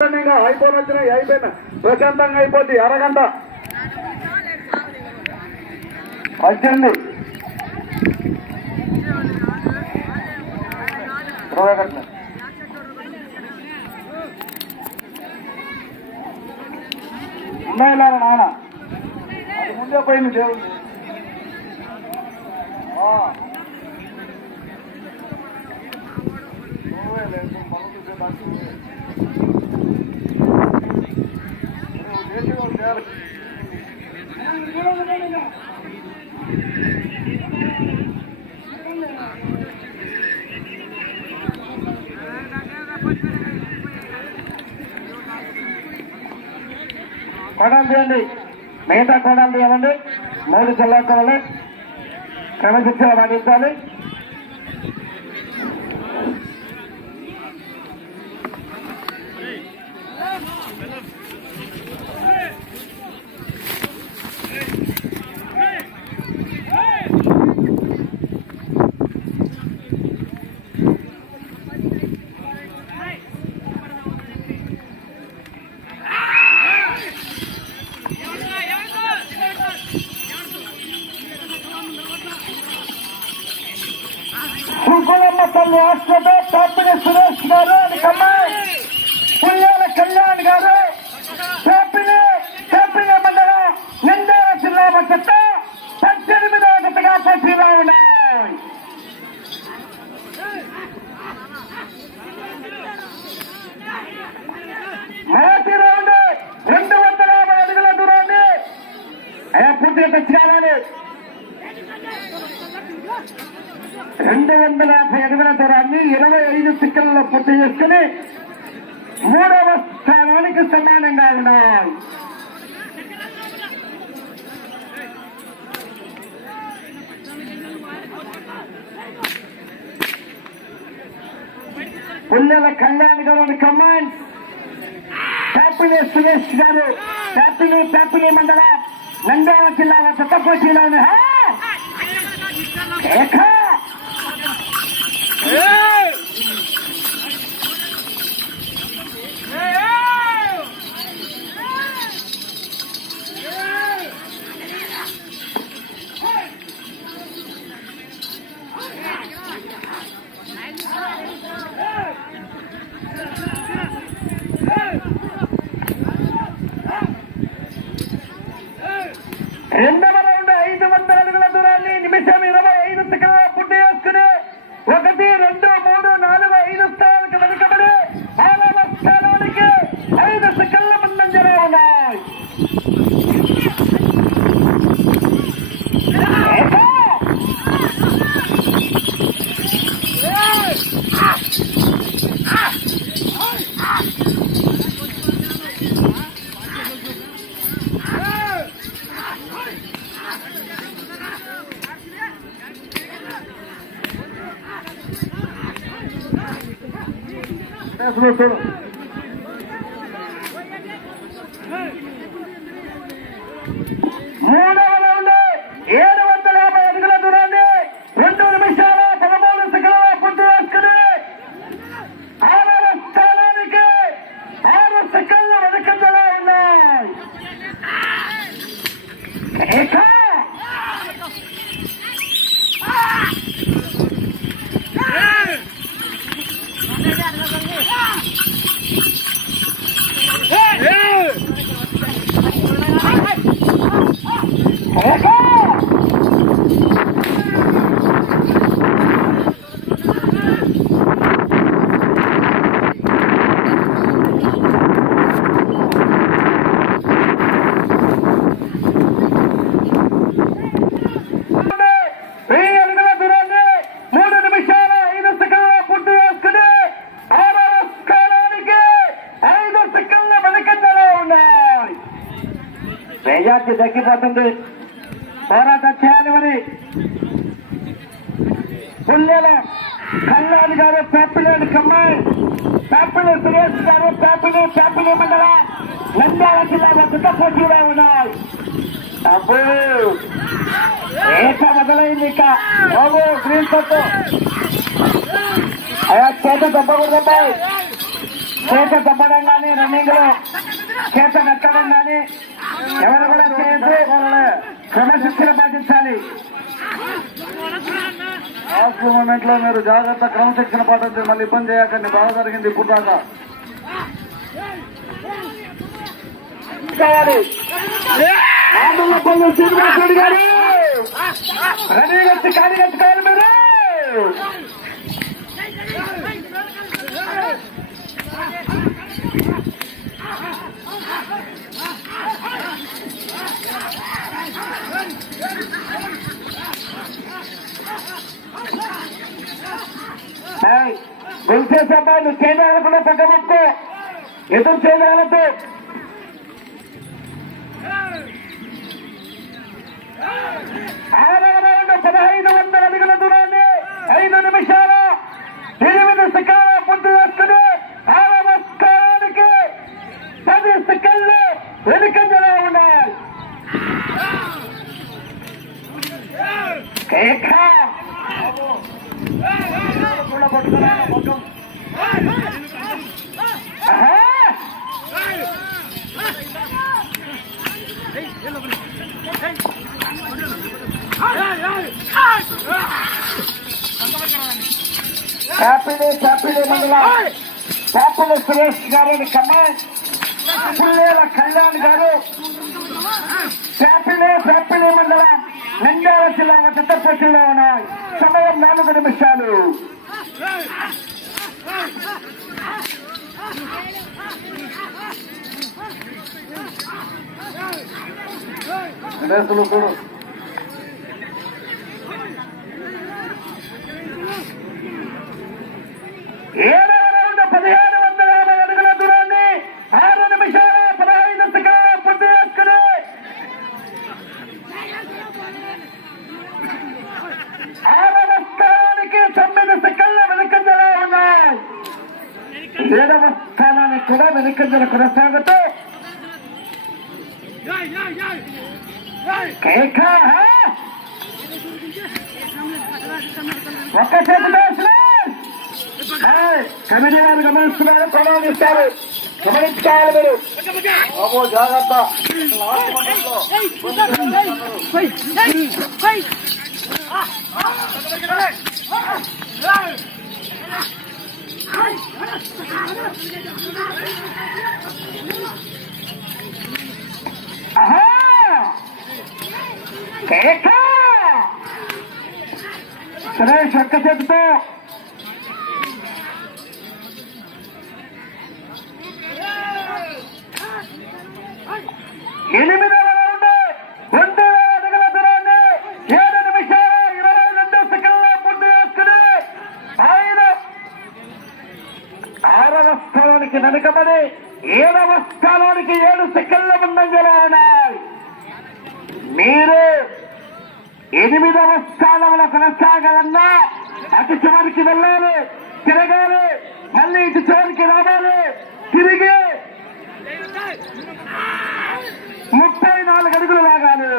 ప్రశాంతంగా అయిపోయిన అయిపోయిన. ప్రశాంతంగా అయిపోద్ది. అరగంట. వచ్చింది ఇరవై ఉన్నాయి నాన్న ముందే పోయింది దేవుడు. లేదు, కొడాలు తీయండి. మిగతా కోడాలు తీయాలండి. మూడు జిల్లా కోడలు. క్రమశిక్షణ పాటించాలి. కుంకులమ్మ తల్లి హాస్పిటల్ తప్పిన సురేష్ గారు అని కమ్మాయి పుల్యాల కళ్యాణ్ గారు పద్దెనిమిదవ జతగా పోటీలో ఉన్నాయి మొదటి రౌండ్ రెండు వందల యాభై అడుగుల దూరాన్ని అయ్యా పూర్తిగా తెచ్చుకోవాలి రెండు వందల యాభై అడుగుల దూరాన్ని ఇరవై ఐదు సిక్కలలో పూర్తి చేసుకుని మూడవ స్థానానికి సమానంగా ఉన్నాయి పుల్లెల కళ్యాణ్ గారు కమాండ్ హ్యాపీనే సురేష్ గారు హ్యాపీనే హ్యాపీనే మండలం నంద్యాల జిల్లా చెత్తపోటీలో ఉన్న That's what మెజార్టీ తగ్గిపోతుంది. పోరాటం చేయాలని మరి. పుల్లెల కళ్యాణ్ గారు పేపిలేని కమ్మాయి. పేపిలి సురేష్ గారు పేపిలి పేపిలి మండల నంద్యాల జిల్లాలో పెద్ద పోటీలో ఉన్నాయి. అబ్బో! ఏక మొదలైంది ఇక. బాబు గ్రీన్ పట్టు అయ్యా చేత దెబ్బ తప్పకూడదమ్మాయి చేత తప్పడం కానీ రన్నింగ్లో చేత కట్టడం కానీ ఎవరు కూడా చేయొద్దు. క్రమశిక్షణ పాటించాలి. లాస్ట్ మూమెంట్లో మీరు జాగ్రత్త క్రమశిక్షణ పాటించి మళ్ళీ ఇబ్బంది చేయకండి. బాగా జరిగింది ఇప్పుడు దాకా. రెడీ వచ్చి కాని కట్టుకోవాలి మీరు గురిసేసే అబ్బాయి నువ్వు చేయడాలనుకున్న పక్క ఎదురు చేయడాలతో పదహైదు వందల అడుగుల దూరాన్ని ఐదు నిమిషాల ఎనిమిది సెకండ్ల ముందు వేసుకుని ఆరవ పది సెకండ్లు వెనుకంజలా ఉన్నాయి. కేక హ్యాపీడే హ్యాపీడే మండలం హ్యాపీడే సురేష్ గారి కమాండ్ పుల్లేల కళ్యాణ్ గారు హ్యాపీడే హ్యాపీడే మండలం నంద్యాల జిల్లా జత ఉన్నాయి సమయం నాలుగు నిమిషాలు Let's look at స్థానానికి కూడా వెనుకంజల కొనసాగుతూ కేక ఒక్క చేతి దర్శనం కమిటీ వారు గమనిస్తున్నారు కొనాలు ఇస్తారు గమనించుకోవాలి మీరు బాబు జాగ్రత్త లాస్ట్ మూమెంట్లో ఆహా! కేక! సురేష్ వెనుకబడి ఏడవ స్థానానికి ఏడు సెకండ్ల ముందంజలో ఉన్నాయి. మీరు ఎనిమిదవ స్థానంలో కొనసాగాలన్నా అటు చివరికి వెళ్ళాలి తిరగాలి మళ్ళీ ఇటు చివరికి రావాలి తిరిగి ముప్పై నాలుగు అడుగులు లాగాలి.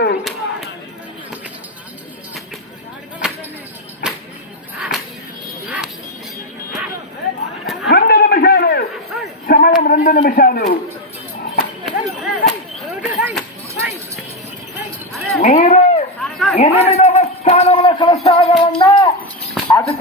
రెండు నిమిషాలు. మీరు ఎనిమిదవ స్థానంలో కొనసాగాలన్నా అది